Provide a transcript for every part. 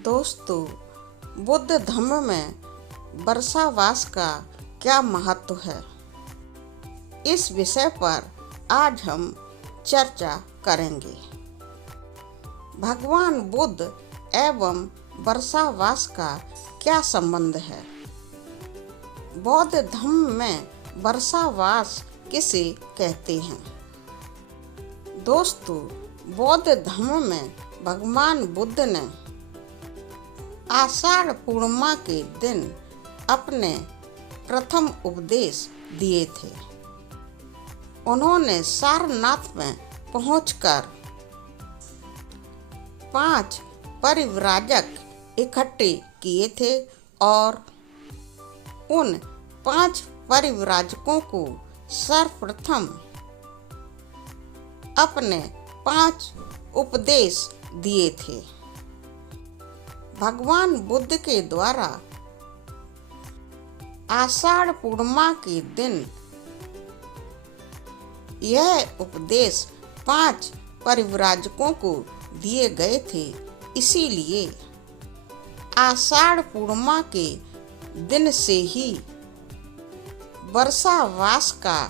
दोस्तों, बुद्ध धम्म में वर्षावास का क्या महत्व है, इस विषय पर आज हम चर्चा करेंगे। भगवान बुद्ध एवं वर्षावास का क्या संबंध है? बौद्ध धम्म में वर्षावास किसे कहते हैं? दोस्तों, बौद्ध धम्म में भगवान बुद्ध ने आषाढ़ पूर्णिमा के दिन अपने प्रथम उपदेश दिए थे। उन्होंने सारनाथ में पहुंचकर 5 परिव्राजक इकट्ठे किए थे और उन 5 परिव्राजकों को सर्वप्रथम अपने 5 उपदेश दिए थे। भगवान बुद्ध के द्वारा आषाढ़ पूर्णिमा के दिन यह उपदेश 5 परिव्राजकों को दिए गए थे। इसीलिए आषाढ़ पूर्णिमा के दिन से ही वर्षावास का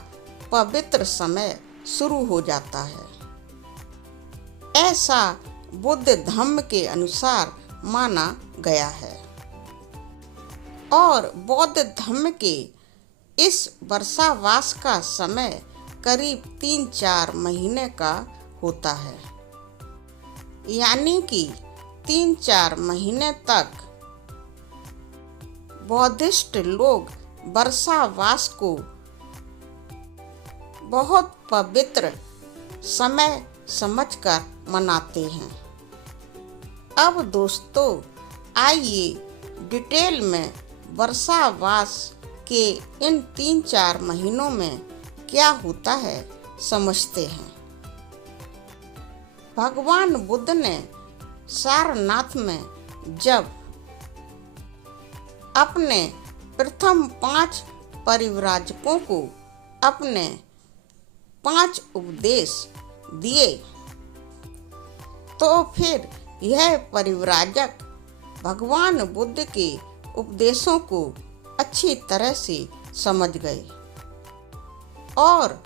पवित्र समय शुरू हो जाता है। ऐसा बुद्ध धम्म के अनुसार माना गया है और बौद्ध धम्म के इस वर्षावास का समय करीब 3-4 महीने का होता है, यानी कि 3-4 महीने तक बौद्धिस्ट लोग वर्षावास को बहुत पवित्र समय समझकर मनाते हैं। अब दोस्तों, आइए डिटेल में वर्षावास के इन 3-4 महीनों में क्या होता है समझते हैं। भगवान बुद्ध ने सारनाथ में जब अपने प्रथम 5 परिव्राजकों को अपने 5 उपदेश दिए, तो फिर यह परिव्राजक भगवान बुद्ध के उपदेशों को अच्छी तरह से समझ गए और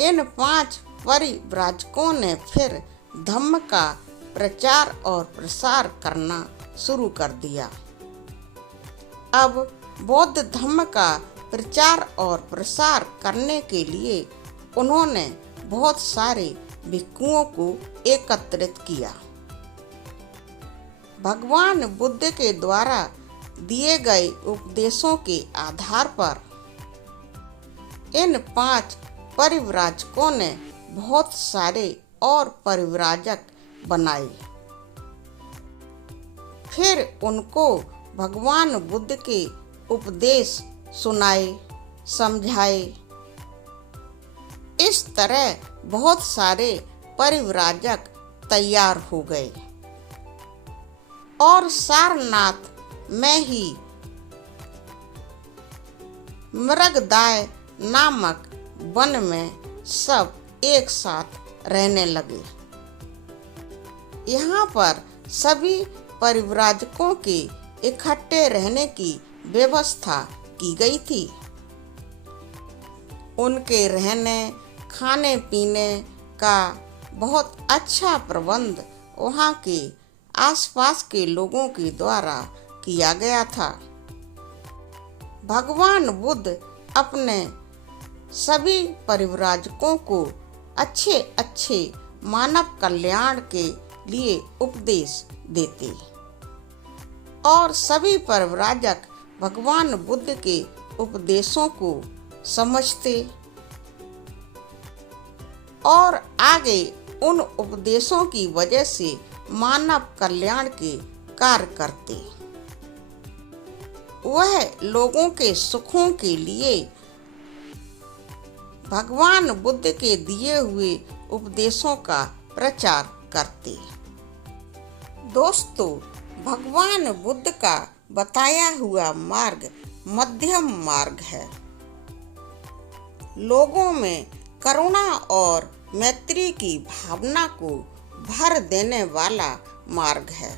इन 5 परिव्राजकों ने फिर धम्म का प्रचार और प्रसार करना शुरू कर दिया। अब बौद्ध धम्म का प्रचार और प्रसार करने के लिए उन्होंने बहुत सारे भिक्षुओं को एकत्रित किया। भगवान बुद्ध के द्वारा दिए गए उपदेशों के आधार पर इन 5 परिव्राजकों ने बहुत सारे और परिव्राजक बनाए। फिर उनको भगवान बुद्ध के उपदेश सुनाए, समझाए। इस तरह बहुत सारे परिव्राजक तैयार हो गए और सारनाथ में ही मृगदाय नामक वन में सब एक साथ रहने लगे। यहाँ पर सभी परिव्राजकों के इकट्ठे रहने की व्यवस्था की गई थी। उनके रहने खाने पीने का बहुत अच्छा प्रबंध वहाँ के आसपास के लोगों के द्वारा किया गया था। भगवान बुद्ध अपने सभी परिव्राजकों को अच्छे अच्छे मानव कल्याण के लिए उपदेश देते और सभी परिव्राजक भगवान बुद्ध के उपदेशों को समझते और आगे उन उपदेशों की वजह से मानव कल्याण के कार्य करते। वह लोगों के सुखों के लिए भगवान बुद्ध के दिए हुए उपदेशों का प्रचार करते। दोस्तों, भगवान बुद्ध का बताया हुआ मार्ग मध्यम मार्ग है। लोगों में करुणा और मैत्री की भावना को भर देने वाला मार्ग है।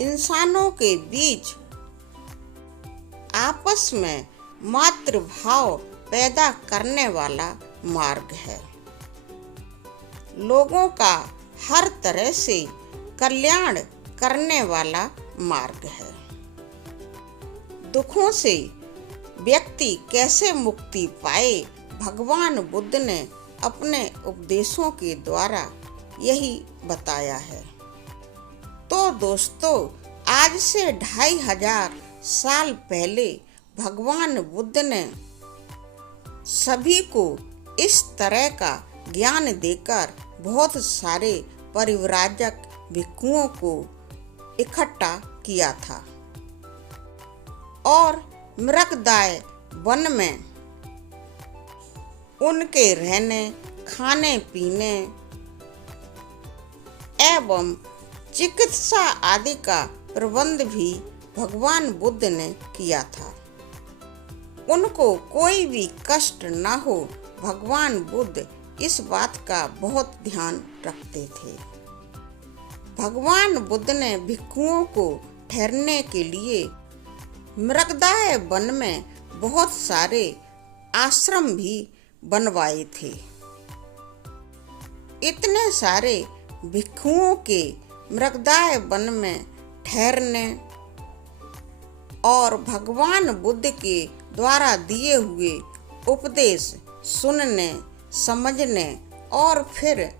इंसानों के बीच आपस में मातृभाव पैदा करने वाला मार्ग है। लोगों का हर तरह से कल्याण करने वाला मार्ग है। दुखों से व्यक्ति कैसे मुक्ति पाए, भगवान बुद्ध ने अपने उपदेशों के द्वारा यही बताया है। तो दोस्तों, आज से 2500 साल पहले भगवान बुद्ध ने सभी को इस तरह का ज्ञान देकर बहुत सारे परिव्राजक भिक्षुओं को इकट्ठा किया था और मृगदाय वन में उनके रहने, खाने पीने एवं चिकित्सा आदि का प्रबंध भी भगवान बुद्ध ने किया था। उनको कोई भी कष्ट न हो, भगवान बुद्ध इस बात का बहुत ध्यान रखते थे। भगवान बुद्ध ने भिक्षुओं को ठहरने के लिए मृगदाय वन में बहुत सारे आश्रम भी बनवाए थे। इतने सारे भिक्षुओं के मृगदाय वन में ठहरने और भगवान बुद्ध के द्वारा दिए हुए उपदेश सुनने, समझने और फिर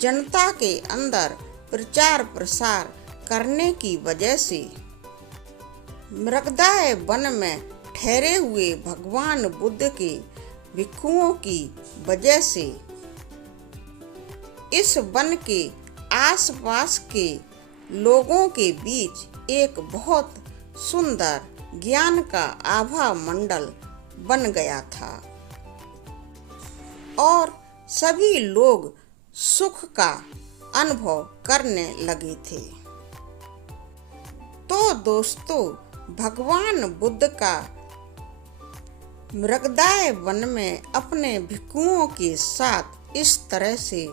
जनता के अंदर प्रचार प्रसार करने की वजह से मृगदाय वन में ठहरे हुए भगवान बुद्ध के भिक्षुओं की वजह से इस वन के आसपास के लोगों के बीच एक बहुत सुंदर ज्ञान का आभा मंडल बन गया था और सभी लोग सुख का अनुभव करने लगे थे। तो दोस्तों, भगवान बुद्ध का मृगदाय वन में अपने भिक्षुओं के साथ इस तरह से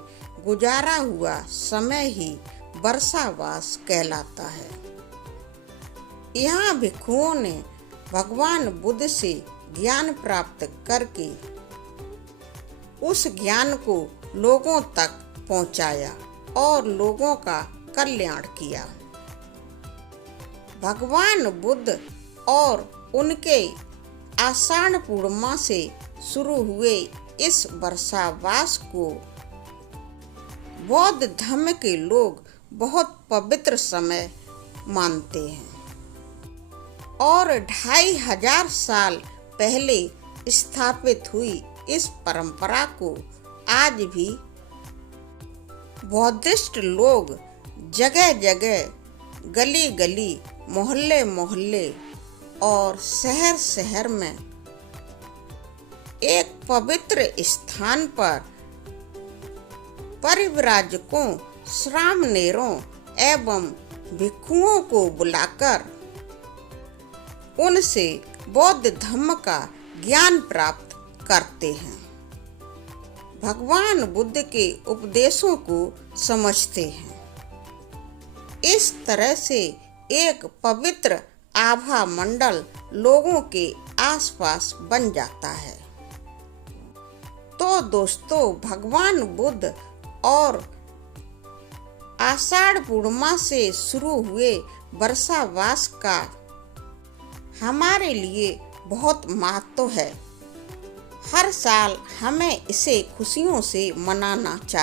गुजारा हुआ समय ही वर्षावास कहलाता है। यहाँ भिक्षुओं ने भगवान बुद्ध से ज्ञान प्राप्त करके उस ज्ञान को लोगों तक पहुँचाया और लोगों का कल्याण किया। भगवान बुद्ध और उनके आषाढ़ पूर्णिमा से शुरू हुए इस वर्षावास को बौद्ध धर्म के लोग बहुत पवित्र समय मानते हैं और 2500 साल पहले स्थापित हुई इस परंपरा को आज भी बौद्धिस्ट लोग जगह जगह, गली गली, मोहल्ले मोहल्ले और शहर शहर में एक पवित्र स्थान पर परिव्राजकों, श्रामणेरों एवं भिक्षुओं को बुलाकर उनसे बौद्ध धर्म का ज्ञान प्राप्त करते हैं, भगवान बुद्ध के उपदेशों को समझते हैं। इस तरह से एक पवित्र आभा मंडल लोगों के आसपास बन जाता है। तो दोस्तों, भगवान बुद्ध और आषाढ़ पूर्णिमा से शुरू हुए वर्षावास का हमारे लिए बहुत महत्व है। हर साल हमें इसे खुशियों से मनाना चाहिए।